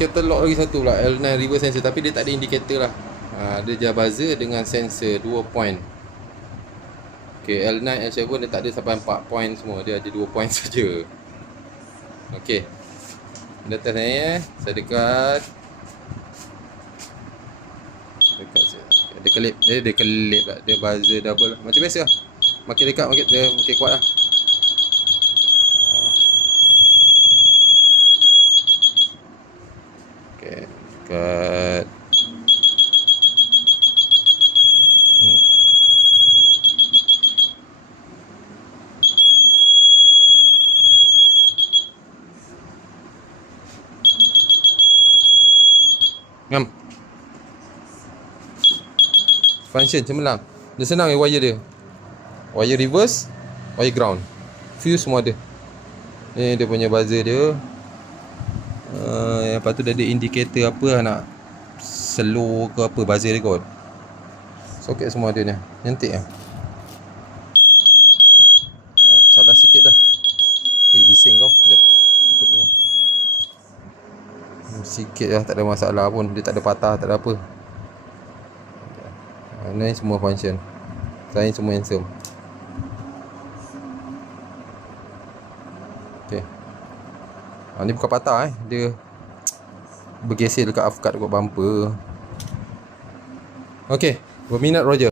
scatter lock lagi satu pula, L9 reverse sensor, tapi dia tak ada indikator lah. Dia jar buzzer dengan sensor 2 point. Okay, L9, L7 dia tak ada sampai 4 point semua, dia ada 2 point saja. Okay, dah test ni saya dekat dia kelip, dia kelip lah. Dia buzzer double macam biasa lah. Makin dekat makin dia makin kuat lah. Okay, dekat ngam. Function cemerlang. Dia senang wire dia. Wire reverse, wire ground, fuse semua ada. Ni dia punya buzzer dia. Lepas tu dia ada indikator apa lah, nak slow ke apa buzzer dia kot. Soket semua ada ni. Cantik lah. Salah sikit dah. Wih, bising kau. Sekejap. Tutup dulu. Sikit lah, tak ada masalah pun. Dia tak ada patah, tak ada apa. Ni semua function. Saya semua handsome. Okay. Ni bukan patah dia bergeser dekat afkat dekat bumper. Okay, berminat Roger.